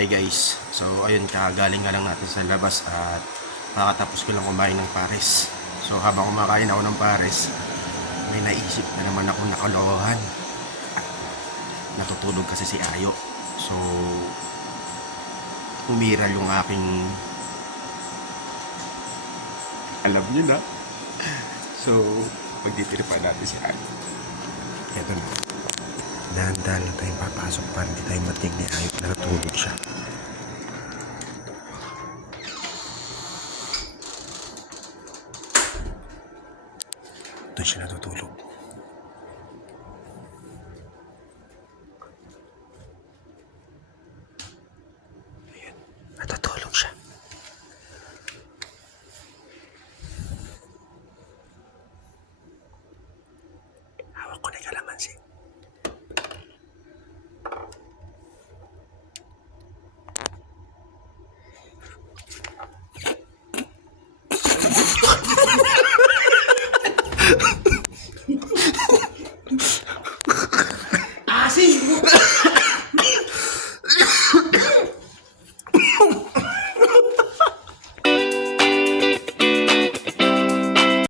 Hi guys, so ayun, kagaling nga lang natin sa labas at makatapos ko lang kumain ng pares. So habang kumakain ako ng pares, may naisip na naman ako na kalokohan. Natutulog kasi si Ayo. So umiral yung aking, alam niyo na. So magtitiripan natin si Ayo. Eto na. Dahan-dahan lang tayong papasok para hindi tayo matig ni Ayo na natulog siya. Doon siya natutulog.